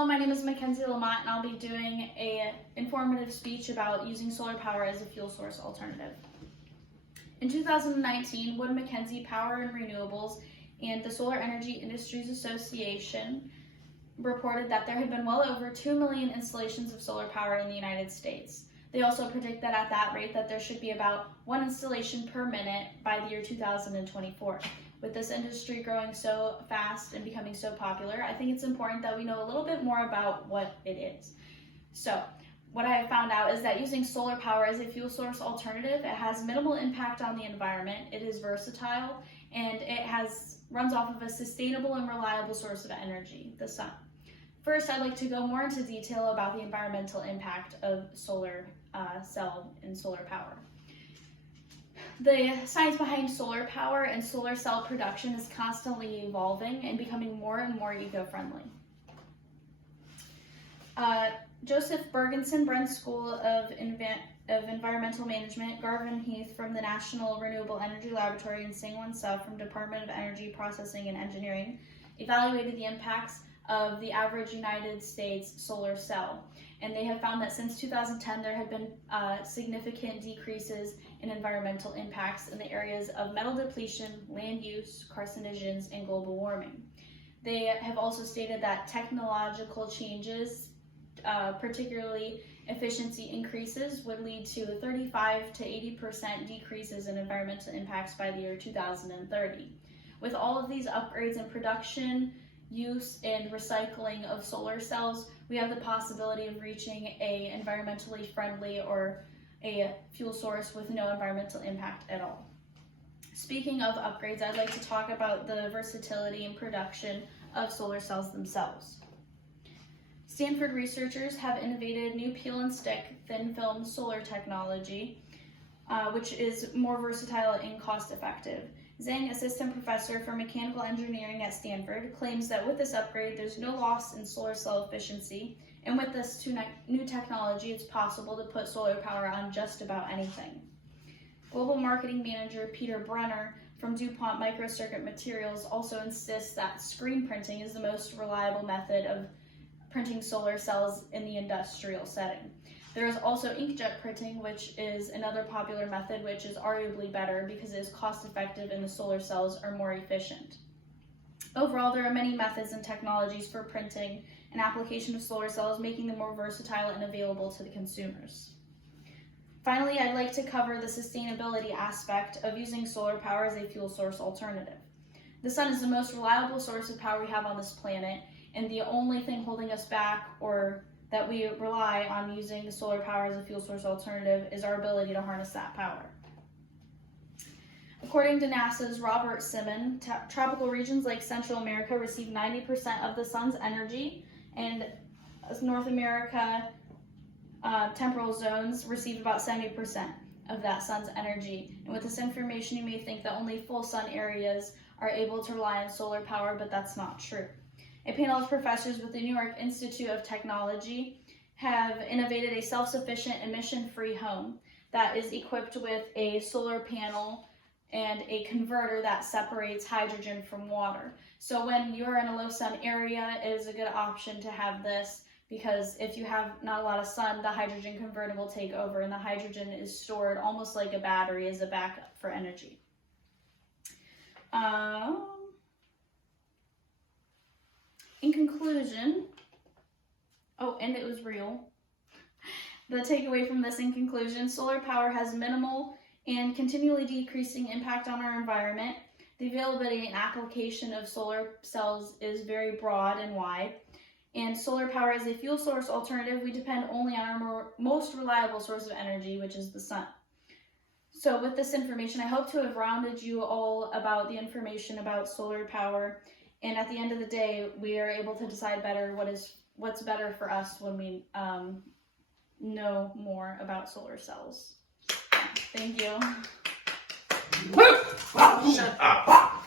Hello, my name is Mackenzie Lamont, and I'll be doing an informative speech about using solar power as a fuel source alternative. In 2019, Wood Mackenzie Power and Renewables and the Solar Energy Industries Association reported that there had been well over 2 million installations of solar power in the United States. They also predict that at that rate that there should be about 1 installation per minute by the year 2024. With this industry growing so fast and becoming so popular, I think it's important that we know a little bit more about what it is. So, what I have found out is that using solar power as a fuel source alternative, it has minimal impact on the environment, it is versatile, and it runs off of a sustainable and reliable source of energy, the sun. First, I'd like to go more into detail about the environmental impact of solar cell and solar power. The science behind solar power and solar cell production is constantly evolving and becoming more and more eco-friendly. Joseph Bergensen, Brent School of Environmental Management, Garvin Heath from the National Renewable Energy Laboratory, and Sangwon Suh from Department of Energy Processing and Engineering evaluated the impacts of the average United States solar cell. And they have found that since 2010, there have been significant decreases in environmental impacts in the areas of metal depletion, land use, carcinogens, and global warming. They have also stated that technological changes, particularly efficiency increases, would lead to 35 to 80% decreases in environmental impacts by the year 2030. With all of these upgrades in production, use, and recycling of solar cells, we have the possibility of reaching a environmentally friendly or a fuel source with no environmental impact at all. Speaking of upgrades, I'd like to talk about the versatility and production of solar cells themselves. Stanford researchers have innovated new peel and stick thin film solar technology, which is more versatile and cost effective. Zhang, assistant professor for mechanical engineering at Stanford, claims that with this upgrade, there's no loss in solar cell efficiency, and with this new technology, it's possible to put solar power on just about anything. Global marketing manager Peter Brenner from DuPont Microcircuit Materials also insists that screen printing is the most reliable method of printing solar cells in the industrial setting. There is also inkjet printing, which is another popular method, which is arguably better because it is cost effective and the solar cells are more efficient. Overall, there are many methods and technologies for printing and application of solar cells, making them more versatile and available to the consumers. Finally, I'd like to cover the sustainability aspect of using solar power as a fuel source alternative. The sun is the most reliable source of power we have on this planet, and the only thing holding us back or that we rely on using solar power as a fuel source alternative is our ability to harness that power. According to NASA's Robert Simon, tropical regions like Central America receive 90% of the sun's energy, and North America temporal zones receive about 70% of that sun's energy. And with this information, you may think that only full sun areas are able to rely on solar power, but that's not true. A panel of professors with the New York Institute of Technology have innovated a self-sufficient emission-free home that is equipped with a solar panel and a converter that separates hydrogen from water. So when you're in a low sun area, it is a good option to have this, because if you have not a lot of sun, the hydrogen converter will take over, and the hydrogen is stored almost like a battery as a backup for energy. In conclusion, and it was real. The takeaway from this in conclusion, solar power has minimal and continually decreasing impact on our environment. The availability and application of solar cells is very broad and wide. And solar power as a fuel source alternative, we depend only on our most reliable source of energy, which is the sun. So with this information, I hope to have rounded you all about the information about solar power. And at the end of the day, we are able to decide better what's better for us when we know more about solar cells. Thank you. Shut up.